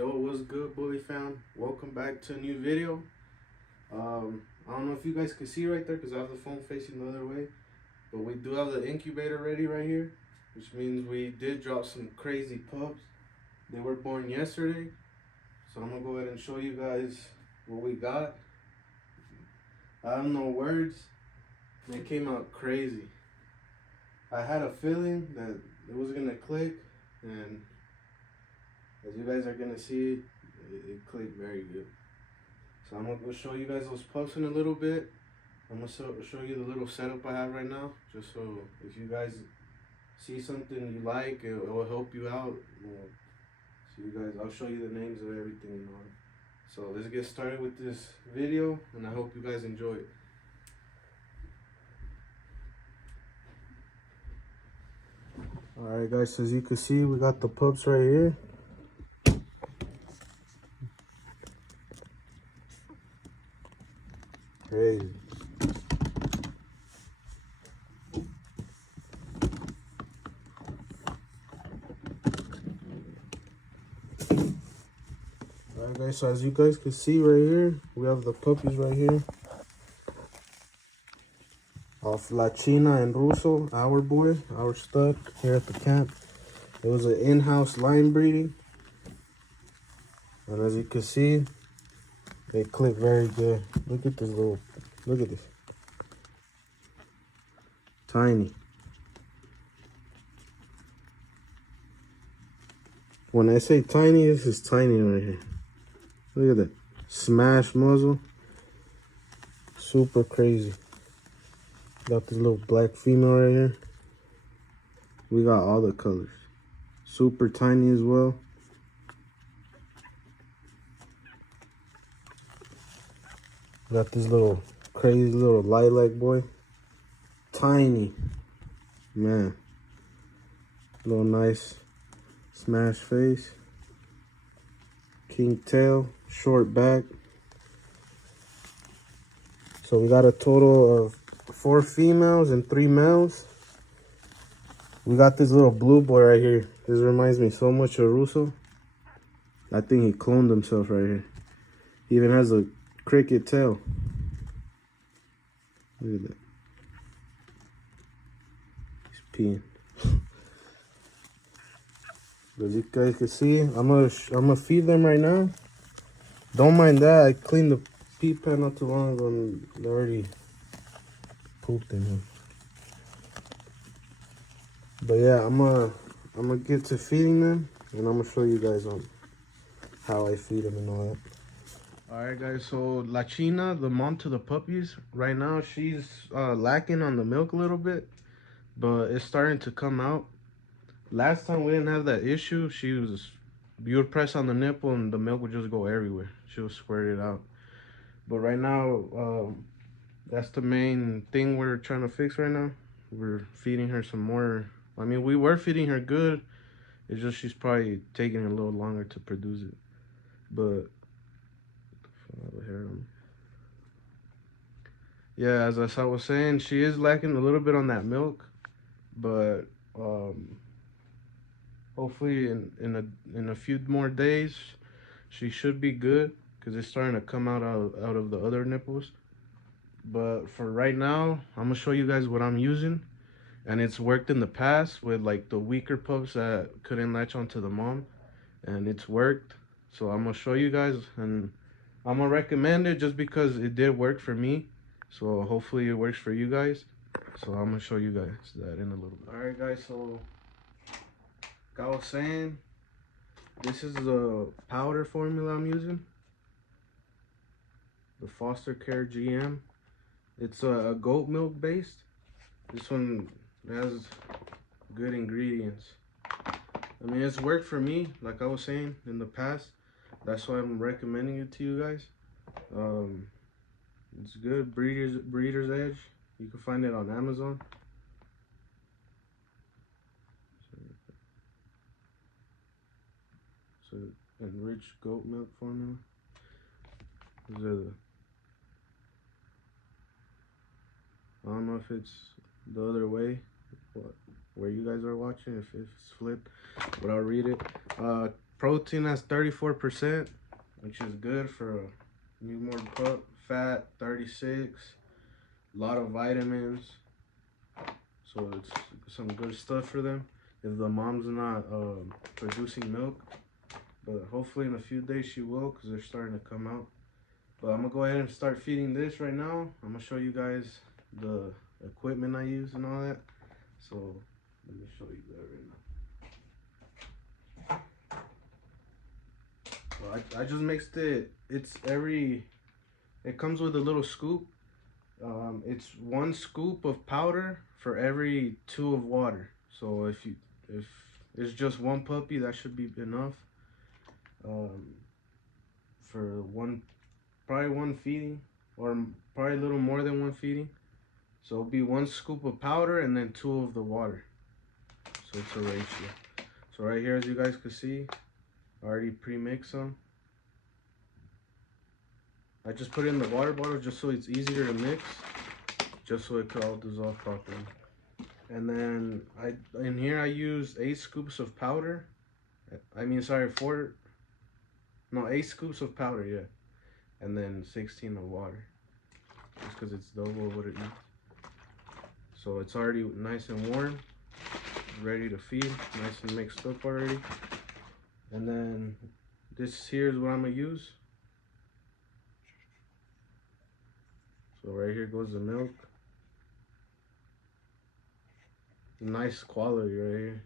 Yo, what's good, Bully fam? Welcome back to a new video. I don't know if you guys can see right there because I have the phone facing the other way, but we do have the incubator ready right here, which means we did drop some crazy pups. They were born yesterday, so I'm gonna go ahead and show you guys what we got. I have no words. They came out crazy. I had a feeling that it was gonna click, and as you guys are gonna see, it clicked very good. So I'm gonna go show you guys those pups in a little bit. I'm gonna show you the little setup I have right now, just so if you guys see something you like, it will help you out. So you guys, I'll show you the names of everything and all. So let's get started with this video, and I hope you guys enjoy it. Alright guys, so as you can see, we got the pups right here. Crazy. Alright guys, so as you guys can see right here, we have the puppies right here. Of La China and Russo, our boy, our stud here at the camp. It was an in-house line breeding. And as you can see, they click very good. Look at this look at this. Tiny. When I say tiny, this is tiny right here. Look at that. Smash muzzle. Super crazy. Got this little black female right here. We got all the colors. Super tiny as well. Got this little crazy little lilac boy. Tiny. Man. Little nice smash face. King tail. Short back. So we got a total of 4 females and 3 males. We got this little blue boy right here. This reminds me so much of Russo. I think he cloned himself right here. He even has a cricket tail. Look at that. He's peeing. As you guys can see, I'm gonna feed them right now. Don't mind that. I cleaned the pee pan not too long ago and they already pooped in here. But yeah, I'm gonna get to feeding them, and I'm gonna show you guys on how I feed them and all that. All right, guys. So La China, the mom to the puppies, right now she's lacking on the milk a little bit, but it's starting to come out. Last time we didn't have that issue. You would press on the nipple and the milk would just go everywhere. She was squirted out. But right now, that's the main thing we're trying to fix right now. We're feeding her some more. I mean, we were feeding her good. It's just she's probably taking a little longer to produce it. But yeah, as I was saying, she is lacking a little bit on that milk. But hopefully in a few more days, she should be good because it's starting to come out of the other nipples. But for right now, I'm gonna show you guys what I'm using. And it's worked in the past with like the weaker pups that couldn't latch onto the mom, and it's worked. So I'm gonna show you guys, and I'm gonna recommend it just because it did work for me. So hopefully it works for you guys. So I'm gonna show you guys that in a little bit. All right, guys. So like I was saying, this is the powder formula I'm using. The Foster Care GM. It's a goat milk based. This one has good ingredients. I mean, it's worked for me, like I was saying in the past. That's why I'm recommending it to you guys. It's good. Breeder's Edge. You can find it on Amazon. So enriched goat milk formula. These are the, I don't know if it's the other way, where you guys are watching, if it's flipped, but I'll read it. protein has 34%, which is good for a newborn pup. Fat 36, a lot of vitamins, so it's some good stuff for them if the mom's not producing milk. But hopefully in a few days she will, because they're starting to come out. But I'm gonna go ahead and start feeding this right now. I'm gonna show you guys the equipment I use and all that. So let me show you that right now. So I just mixed it. It comes with a little scoop. It's 1 scoop of powder for every 2 of water. So if it's just 1 puppy, that should be enough. For probably 1 feeding, or probably a little more than 1 feeding. So it'll be 1 scoop of powder and then 2 of the water. So it's a ratio. So right here, as you guys can see, I already pre-mixed some. I just put it in the water bottle just so it's easier to mix, just so it could all dissolve properly. And then in here I used 8 scoops of powder. 8 scoops of powder, yeah. And then 16 of water, just because it's double what it needs. So it's already nice and warm, ready to feed, nice and mixed up already. And then this here is what I'm gonna use. So right here goes the milk. Nice quality right here.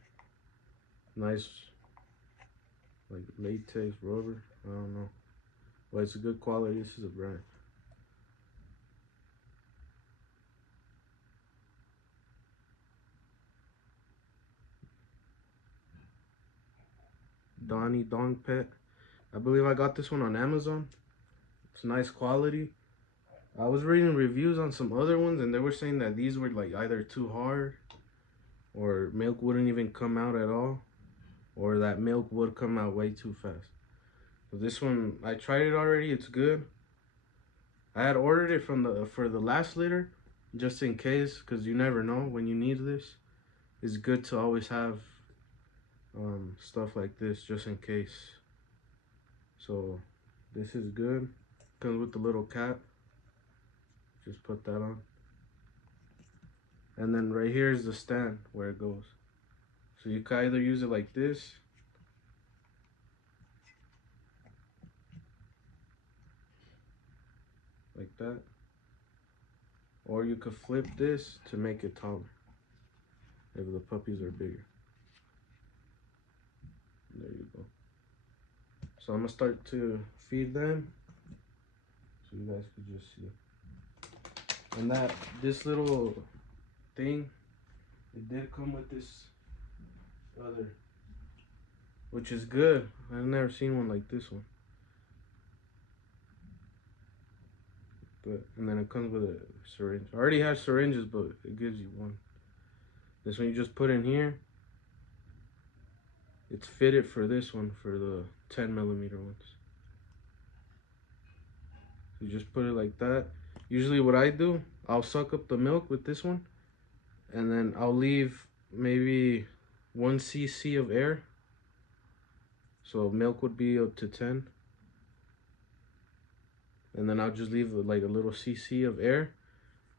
Nice, like latex rubber, I don't know. But it's a good quality. This is a brand. Donnie Dong Pet. I believe I got this one on Amazon. It's nice quality. I was reading reviews on some other ones and they were saying that these were like either too hard, or milk wouldn't even come out at all, or that milk would come out way too fast. So this one, I tried it already, it's good. I had ordered it for the last litter, just in case, because you never know when you need this. It's good to always have stuff like this, just in case. So this is good. Comes with the little cap. Just put that on. And then right here is the stand where it goes. So you can either use it like this, like that, or you could flip this to make it taller if the puppies are bigger. There you go. So I'm gonna start to feed them so you guys could just see. And this little thing, it did come with this other, which is good. I've never seen one like this one. And then it comes with a syringe. I already have syringes, but it gives you one. This one you just put in here. It's fitted for this one, for the 10mm ones. You just put it like that. Usually what I do, I'll suck up the milk with this one, and then I'll leave maybe 1 cc of air. So milk would be up to 10. And then I'll just leave like a little cc of air.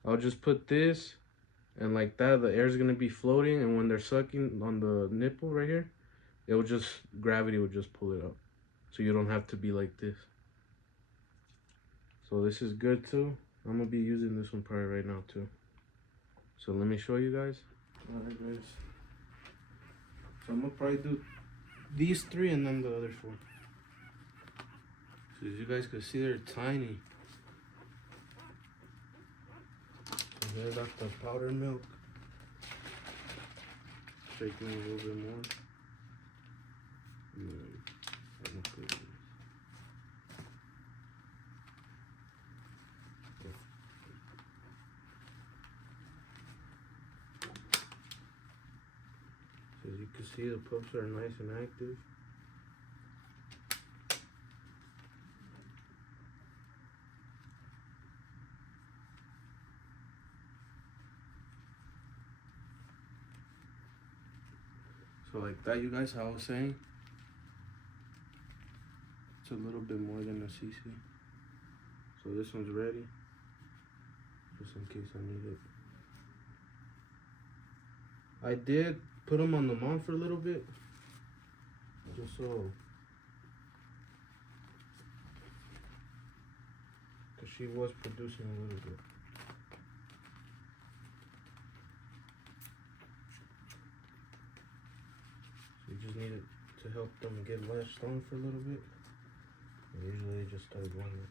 I'll just put this, and like that, the air is gonna be floating, and when they're sucking on the nipple right here, gravity will just pull it up. So you don't have to be like this. So this is good too. I'm gonna be using this one probably right now too. So let me show you guys. Alright guys. So I'm gonna probably do these 3 and then the other 4. So as you guys can see, they're tiny. So here I got the powdered milk. Shaking a little bit more. So as you can see, the pups are nice and active. So like that, you guys, how I was saying, It's a little bit more than a cc. So this one's ready, just in case I need it. I did put them on the mom for a little bit, just so, because she was producing a little bit. So you just need it to help them get latched on for a little bit. And usually they just start doing it.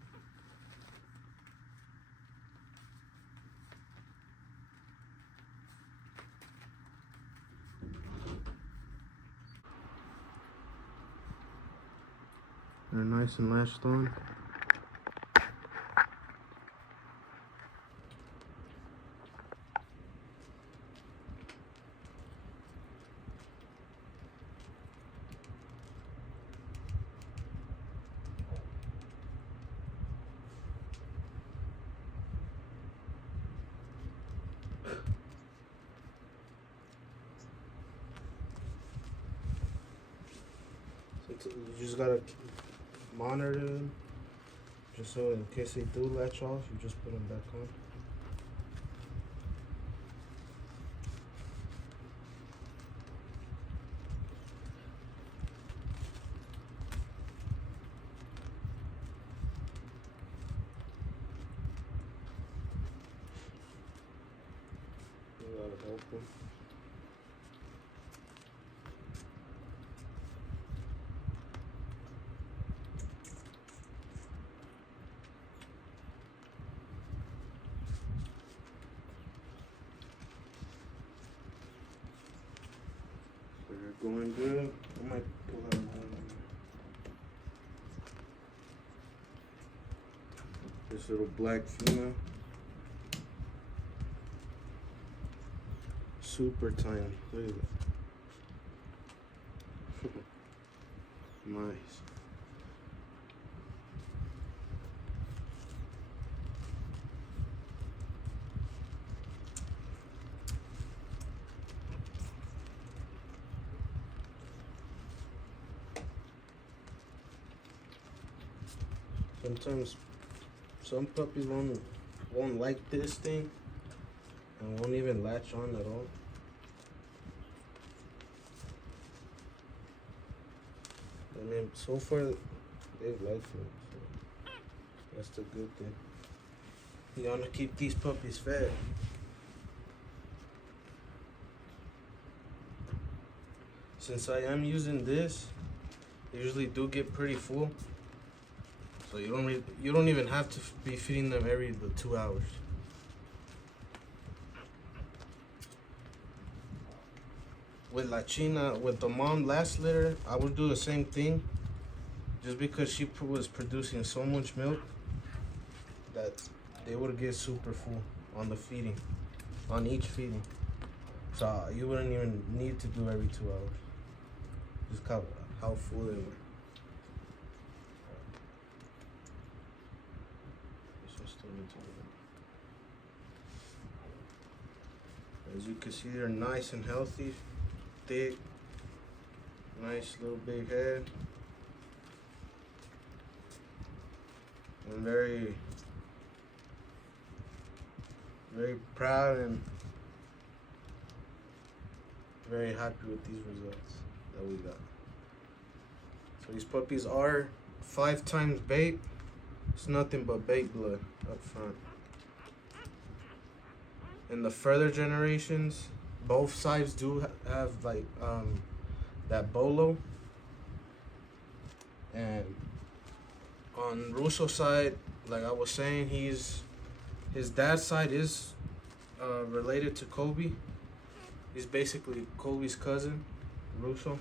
They're nice and latched on. So you just gotta monitor them, just so in case they do latch off, you just put them back on. You gotta help them. They're going good. I might pull out one. This little black female. Super tiny. Look at that. Nice. Sometimes some puppies won't like this thing and won't even latch on at all. I mean, so far they've liked it, so that's the good thing. You wanna keep these puppies fed. Since I am using this, they usually do get pretty full. So you don't even have to be feeding them every 2 hours. With La China, with the mom last litter, I would do the same thing. Just because she was producing so much milk that they would get super full on the feeding, on each feeding. So you wouldn't even need to do every 2 hours. Just how full they were. As you can see, they're nice and healthy, thick, nice little big head, and very proud and very happy with these results that we got. So these puppies are 5 times Bape. It's nothing but Bape blood up front. In the further generations, both sides do have like that Bolo, and on Russo's side, like I was saying, his dad's side is related to Kobe. He's basically Kobe's cousin, Russo.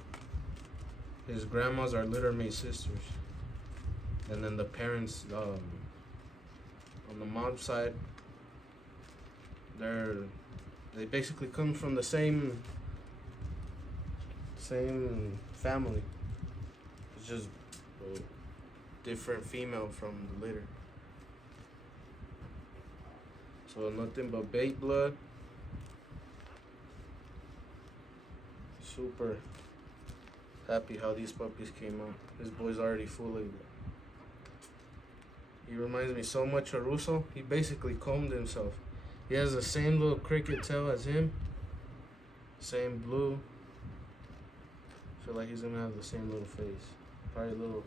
His grandmas are littermate sisters, and then the parents on the mom's side, they basically come from the same family. It's just a different female from the litter. So nothing but Bape blood. Super happy how these puppies came out. This boy's already full of it. He reminds me so much of Russo. He basically combed himself. He has the same little cricket tail as him. Same blue. I feel like he's gonna have the same little face. Probably a little.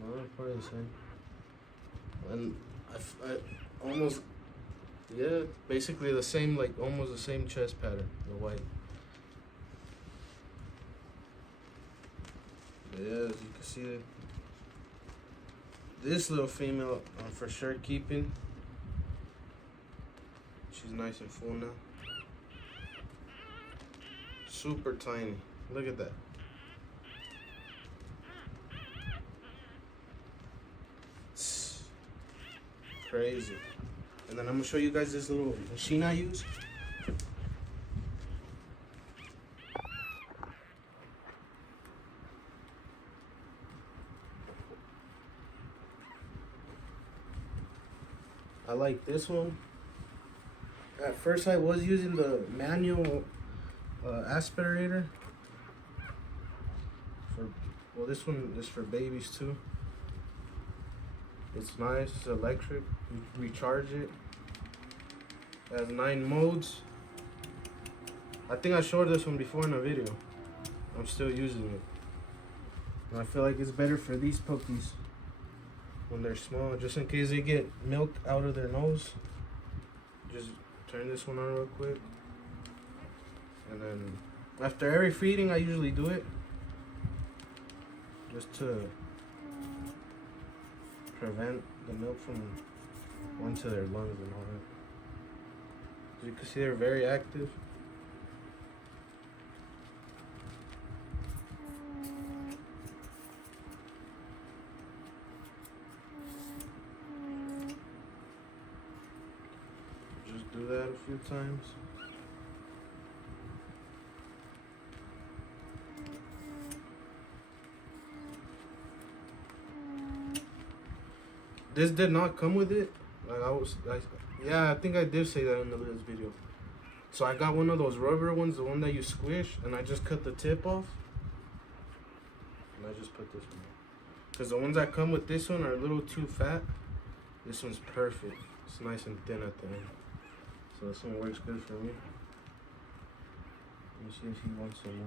No, probably the same. And I almost, yeah, basically the same, like almost the same chest pattern, the white. But yeah, as you can see, this little female I'm for sure keeping. She's nice and full now. Super tiny. Look at that. It's crazy. And then I'm gonna show you guys this little machine I use. I like this one. At first I was using the manual aspirator. Well, this one is for babies too. It's nice, it's electric. You recharge it. It has 9 modes. I think I showed this one before in a video. I'm still using it. And I feel like it's better for these puppies when they're small, just in case they get milk out of their nose. Just turn this one on real quick. And then after every feeding, I usually do it. Just to prevent the milk from going to their lungs and all that. As you can see, they're very active. Just do that a few times. This did not come with it. Yeah, I think I did say that in the last video. So I got one of those rubber ones, the one that you squish, and I just cut the tip off. And I just put this one on. Because the ones that come with this one are a little too fat. This one's perfect. It's nice and thin at the end. So this one works good for me. Let me see if he wants some more.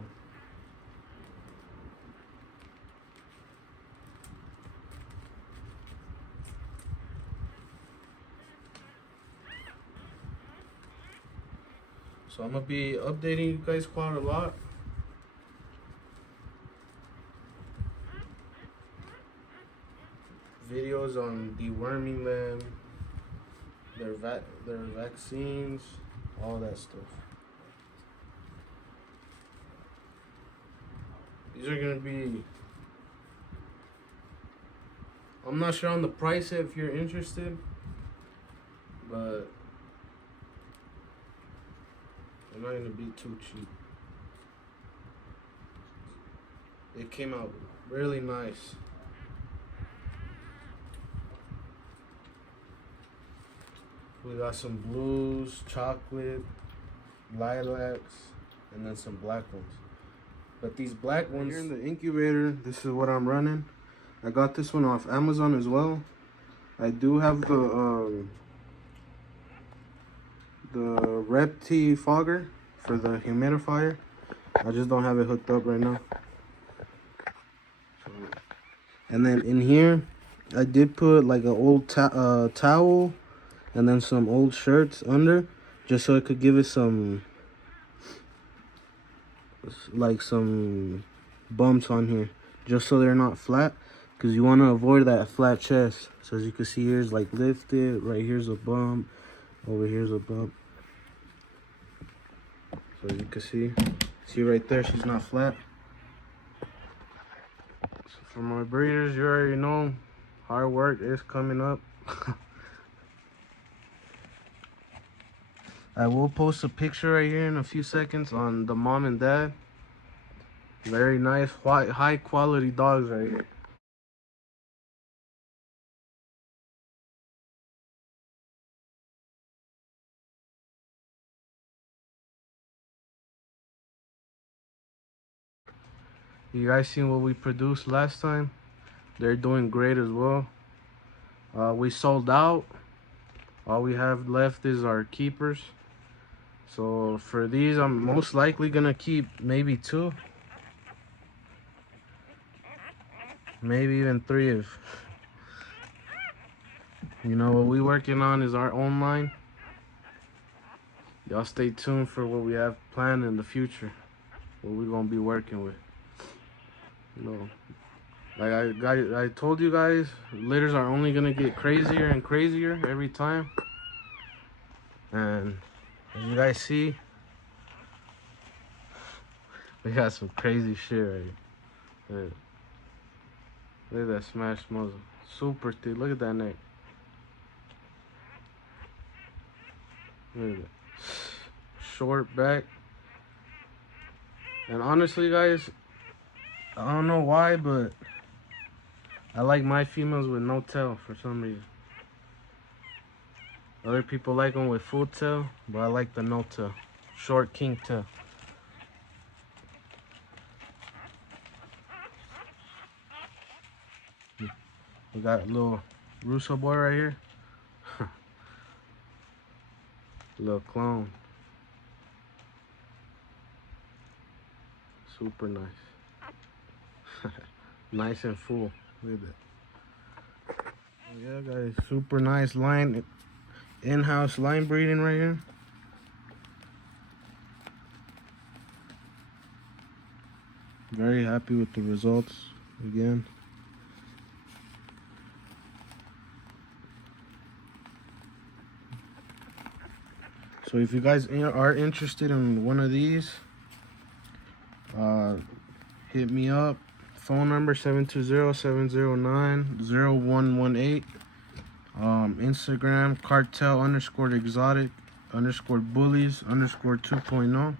So I'm gonna be updating you guys quite a lot. Videos on deworming them, their vaccines, all that stuff. These are gonna be. I'm not sure on the price yet if you're interested, but they're not gonna be too cheap. It came out really nice. We got some blues, chocolate, lilacs, and then some black ones. But these black ones here in the incubator, this is what I'm running. I got this one off Amazon as well. I do have the Repti fogger for the humidifier. I just don't have it hooked up right now. And then in here, I did put like an old towel and then some old shirts under, just so it could give it some, like some bumps on here, just so they're not flat, because you want to avoid that flat chest. So as you can see, here's like lifted, right here's a bump, over here's a bump. So as you can see right there, she's not flat. So for my breeders, you already know, hard work is coming up. I will post a picture right here in a few seconds on the mom and dad. Very nice, high quality dogs right here. You guys seen what we produced last time? They're doing great as well. We sold out. All we have left is our keepers. So for these, I'm most likely gonna keep maybe 2, maybe even 3 if, you know, what we working on is our own line. Y'all stay tuned for what we have planned in the future, what we're gonna be working with. You know, like I told you guys, litters are only gonna get crazier and crazier every time. And as you guys see, we got some crazy shit right here. Look at that smashed muzzle. Super thick. Look at that neck. Look at that. Short back. And honestly, guys, I don't know why, but I like my females with no tail for some reason. Other people like them with full tail, but I like the no tail. Short king tail. We got a little Russo boy right here. Little clone. Super nice. Nice and full. Look at that. Yeah, guys, super nice line. In-house line breeding right here. Very happy with the results again. So if you guys are interested in one of these, hit me up. Phone number 720-709-0118. Instagram cartel_exotic_bullies_2.0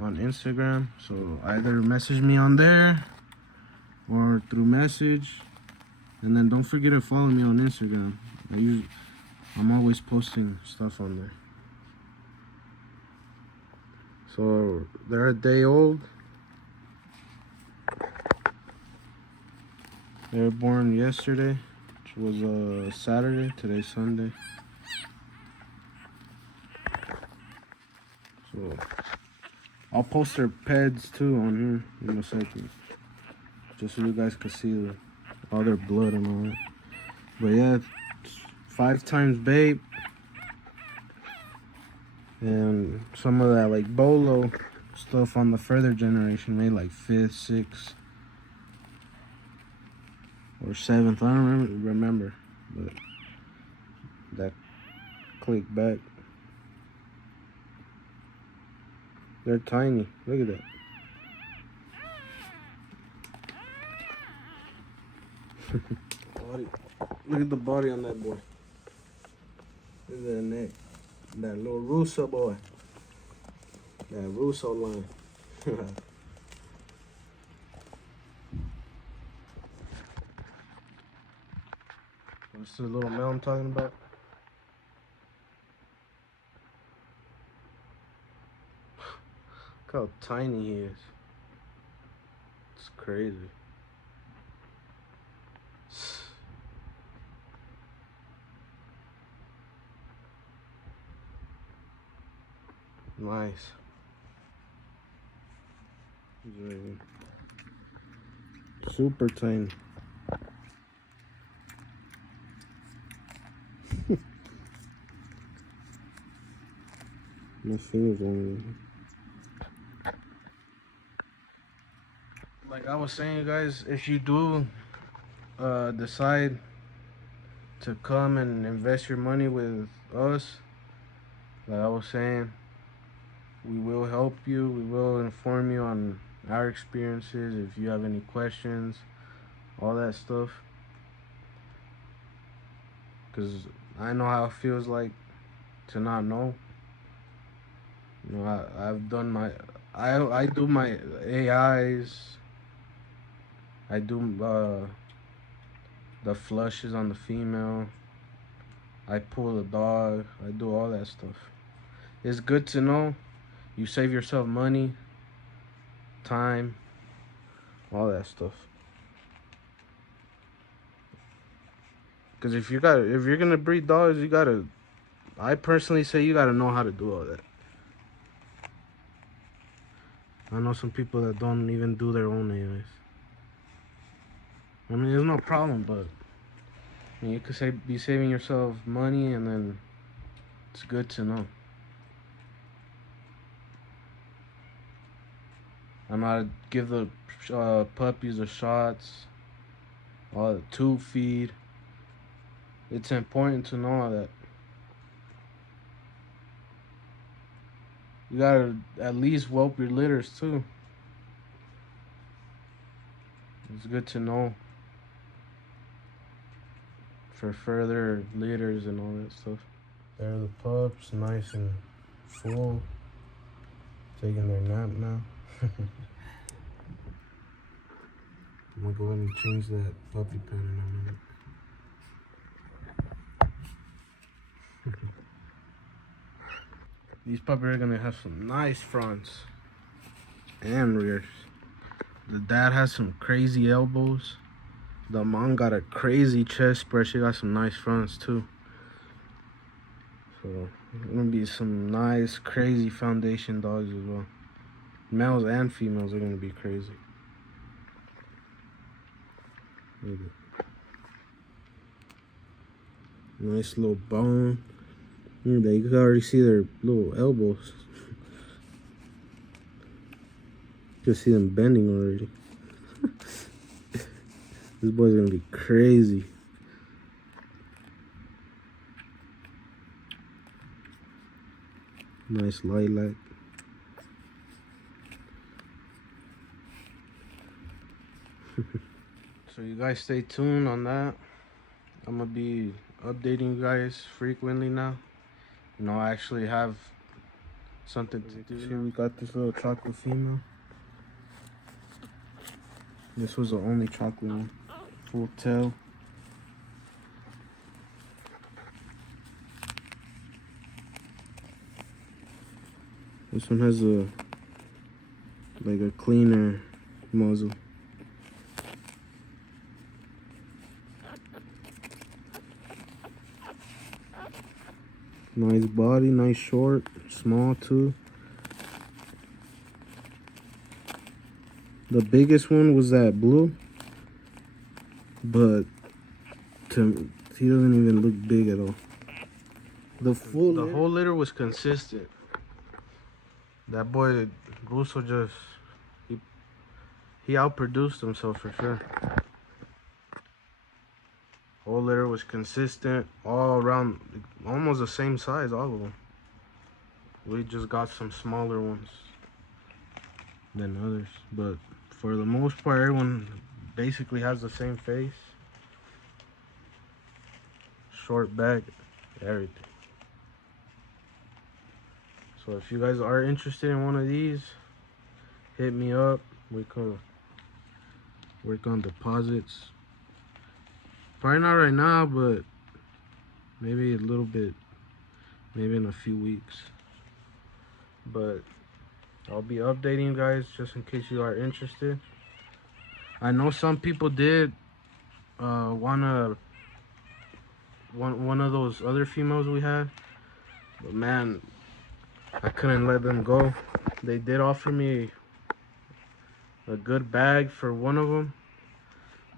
on Instagram. So either message me on there or through message, and then don't forget to follow me on Instagram. I'm always posting stuff on there. So they're a day old. They were born yesterday, which was Saturday. Today's Sunday. So I'll post their peds too on here in a second, just so you guys can see all their blood and all that. But yeah, 5 times Bape, and some of that like Bolo stuff on the further generation made like 5th, 6th, or 7th. I don't remember, but that click back. They're tiny. Look at that. Body. Look at the body on that boy. Look at that neck. That little Russo boy. That Russo line. What's the little male I'm talking about? Look how tiny he is. It's crazy. Nice. He's right here. Super tiny. My fingers on it. Like I was saying, guys, if you do decide to come and invest your money with us, like I was saying, we will help you. We will inform you on our experiences. If you have any questions, all that stuff. Because I know how it feels like to not know. You know, I've done my, I do my AIs. I do the flushes on the female. I pull the dog. I do all that stuff. It's good to know. You save yourself money, time, all that stuff. Because if you're gonna breed dogs, you gotta. I personally say you gotta know how to do all that. I know some people that don't even do their own anyways. I mean, there's no problem, but I mean, you could be saving yourself money, and then it's good to know. I'm how to give the puppies the shots, all the tube feed. It's important to know all that. You gotta at least whelp your litters too. It's good to know for further litters and all that stuff. There are the pups, nice and full, taking their nap now. I'm gonna go ahead and change that puppy pad in a minute. These puppies are gonna have some nice fronts and rears. The dad has some crazy elbows. The mom got a crazy chest spread. She got some nice fronts too. So it's gonna be some nice, crazy foundation dogs as well. Males and females are gonna be crazy. Look at it. Nice little bone. Look at that. You can already see their little elbows. You can see them bending already. This boy's gonna be crazy. Nice lilac. So you guys stay tuned on that. I'm gonna be updating you guys frequently now. You know, I actually have something to do. Here we got this little chocolate female. This was the only chocolate one. Full tail. This one has a cleaner muzzle. Nice body, nice short, small too. The biggest one was that blue, but he doesn't even look big at all. The whole litter was consistent. That boy Russo just he outproduced himself for sure. Whole litter was consistent, all around, almost the same size, all of them. We just got some smaller ones than others, but for the most part, everyone basically has the same face. Short back, everything. So if you guys are interested in one of these, hit me up. We could work on deposits. Probably not right now, but maybe a little bit, maybe in a few weeks. But I'll be updating you guys just in case you are interested. I know some people did wanna one of those other females we had, but man, I couldn't let them go. They did offer me a good bag for one of them,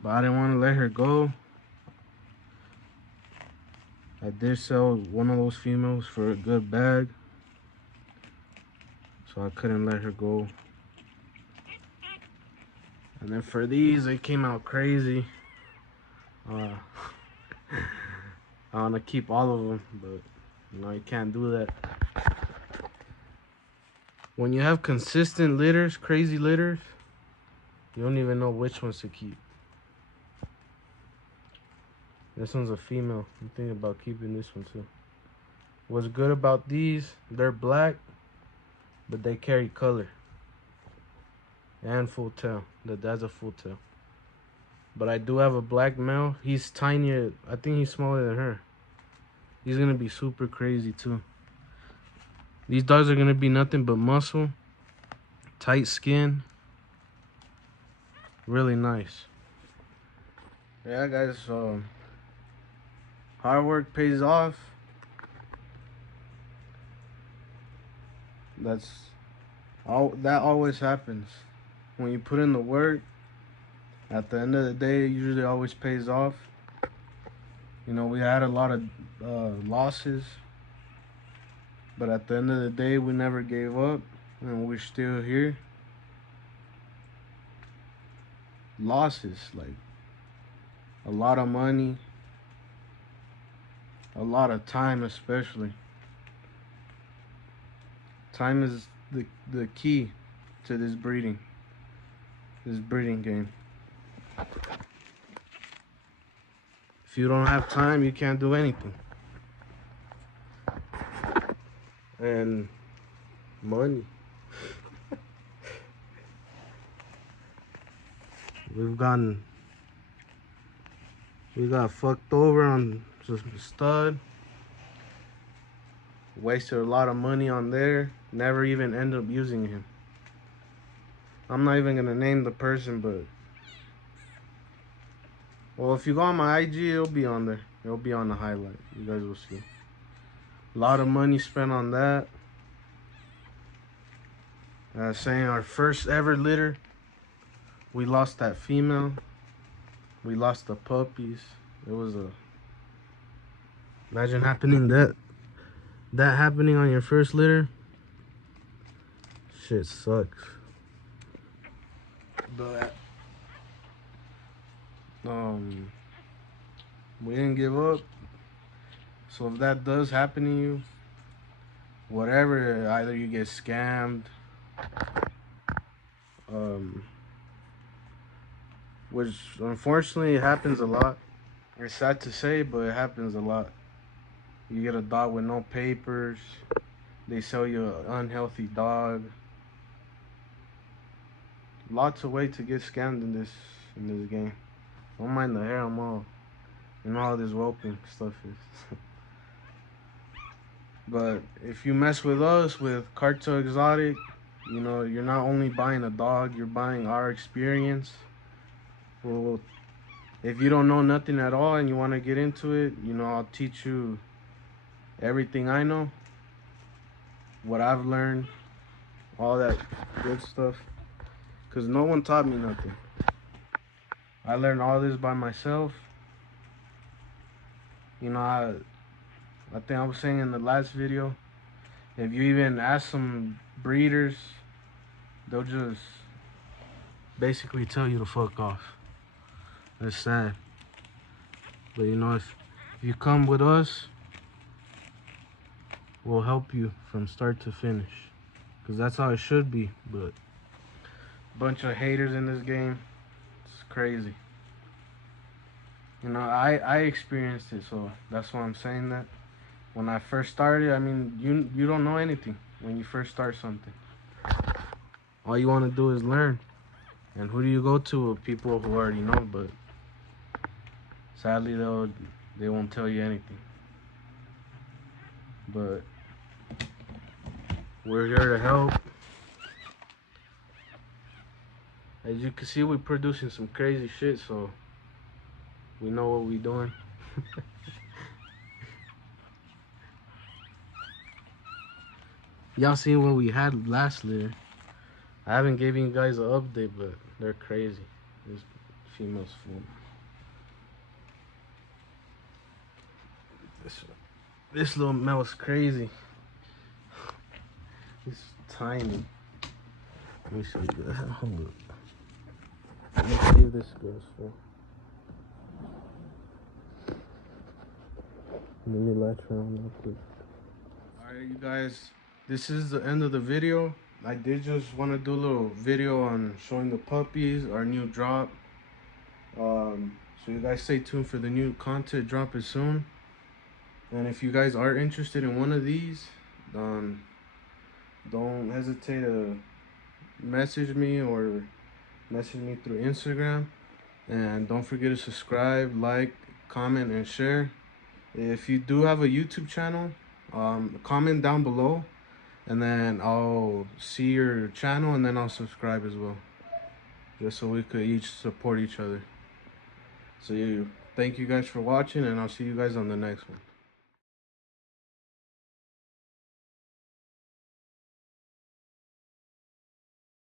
but I didn't want to let her go. I did sell one of those females for a good bag, so I couldn't let her go. And then for these, they came out crazy. I want to keep all of them, but you know, you can't do that. When you have consistent litters, crazy litters, you don't even know which ones to keep. This one's a female. I'm thinking about keeping this one too. What's good about these, they're black, but they carry color. And full tail. That's a full tail. But I do have a black male. He's tinier. I think he's smaller than her. He's gonna be super crazy too. These dogs are gonna be nothing but muscle, tight skin, really nice. Yeah, guys. Hard work pays off. That always happens. When you put in the work, at the end of the day, it usually always pays off. You know, we had a lot of losses, but at the end of the day, we never gave up, and we're still here. Losses, like a lot of money, a lot of time, especially. Time is the key to this breeding game. If you don't have time, you can't do anything. And money. We got fucked over on some stud. Wasted a lot of money on there. Never even ended up using him. I'm not even gonna name the person, but well, if you go on my IG, it'll be on there. It'll be on the highlight. You guys will see. A lot of money spent on that. Saying our first ever litter, we lost that female. We lost the puppies. It was imagine that happening on your first litter. Shit sucks. But we didn't give up. So if that does happen to you, whatever, either you get scammed, which unfortunately happens a lot. It's sad to say, but it happens a lot. You get a dog with no papers. They sell you an unhealthy dog. Lots of ways to get scammed in this game. Don't mind the hair, I'm all. You know how this whelping stuff is. But if you mess with us, with Cartel Exotic, you know, you're not only buying a dog, you're buying our experience. Well, if you don't know nothing at all and you want to get into it, you know, I'll teach you everything I know, what I've learned, all that good stuff. Because no one taught me nothing. I learned all this by myself. You know, I think I was saying in the last video, if you even ask some breeders, they'll just basically tell you to fuck off. That's sad. But you know, if you come with us, we'll help you from start to finish. Because that's how it should be. But a bunch of haters in this game. It's crazy. You know, I experienced it, so that's why I'm saying that. When I first started, I mean, you don't know anything when you first start something. All you want to do is learn. And who do you go to? People who already know, but sadly they won't tell you anything. But we're here to help. As you can see, we're producing some crazy shit, so we know what we're doing. Y'all seen what we had last litter. I haven't given you guys an update, but they're crazy. This female's full. This little male's crazy. He's tiny. Let me show you guys. Hold up. Let me see if this goes full. Let me latch around real quick. Alright, you guys. This is the end of the video. I did just want to do a little video on showing the puppies, our new drop. So you guys stay tuned for the new content dropping soon. And if you guys are interested in one of these, don't hesitate to message me or message me through Instagram. And don't forget to subscribe, like, comment, and share. If you do have a YouTube channel, comment down below. And then I'll see your channel and then I'll subscribe as well. Just so we could each support each other. So thank you guys for watching, and I'll see you guys on the next one.